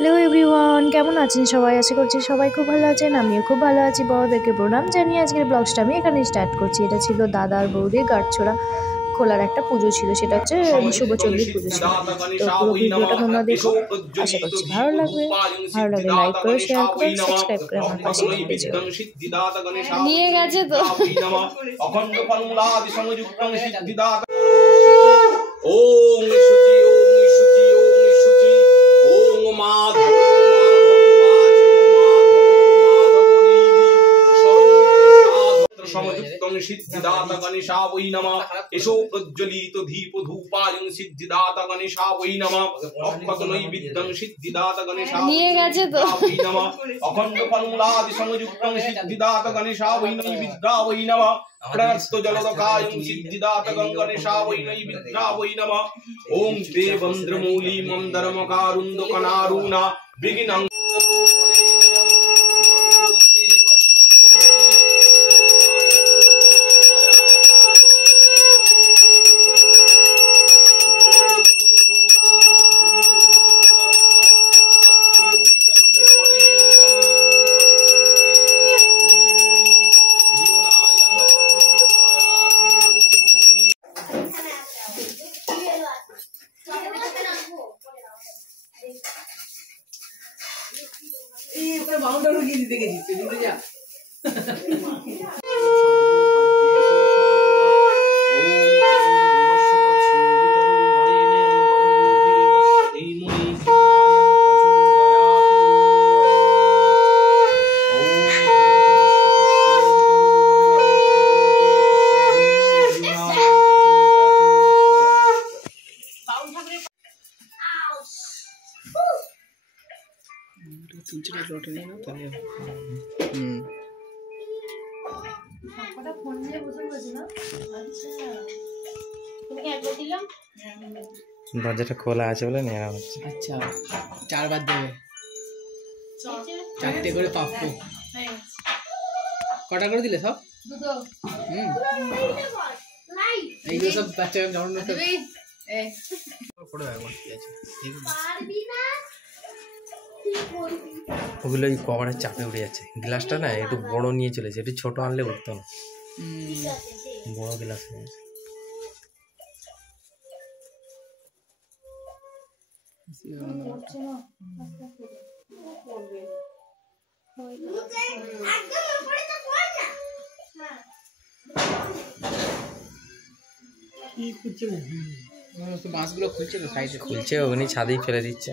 Hello everyone, কেমন আছেন সবাই? আশা করছি সবাই খুব ভালো আছেন। আমিও খুব ভালো আছি। বড়দেরকে প্রণাম জানিয়ে আজকের ব্লগসটা আমি এখানে স্টার্ট করছি। এটা ছিল দাদার বৌদির গাঁটছড়া খোলার একটা পুজো ছিল, সেটা হচ্ছে শুভচণ্ডী পুজো ছিল। তো পুরো ভিডিওটা তোমরা দেখো, আশা করছি ভালো লাগবে। ভালো লাগলে লাইক করো, শেয়ার করো, সাবস্ক্রাইব করে আমার পাশে থেকে যেও। নিয়ে গেছে তো অখণ্ড ফলমূলাদি সংযুক্তং সিদ্ধিদাতা सिद्धिदाता गणेशा वै नमः यशो प्रज्वलित दीप धूपायं सिद्धिदाता गणेशा वै नमः अक्षत नैवेद्यं सिद्धिदाता गणेशा वै नमः अखण्ड फलमूलादि संयुक्तं सिद्धिदाता गणेशा वै नैवेद्या वै नमः प्रणस्त जलदकायं सिद्धिदाता गणेशा वै नैवेद्या वै नमः ओम देवन्द्रमूली मन्दरमकारुन्दकनारुणा विघ्नं বাউন্ডার গিয়ে দিতে গেছি দিতে যা তুলছিটা জটে নেই না তাহলে ফোন দিয়ে বসে বসে না। আচ্ছা, তোমাকে একবার দিলাম, দরজাটা খোলা আছে বলে নেওয়া হচ্ছে। আচ্ছা, চারবার দেবে, চারটে করে পাপ্পু। কটা করে দিলে সব? দুটো। এইগুলো সব বাচ্চা যেমন ওগুলো ওই কভারের চাপে উঠে যাচ্ছে। গ্লাসটা না একটু বড় নিয়ে চলেছে, একটু ছোট আনলে উঠতো না। বড় গ্লাস হয়ে গেছে। বাঁশগুলো খুলছে তো সাইডে খুলছে, ওখানে ছাদেই ফেলে দিচ্ছে।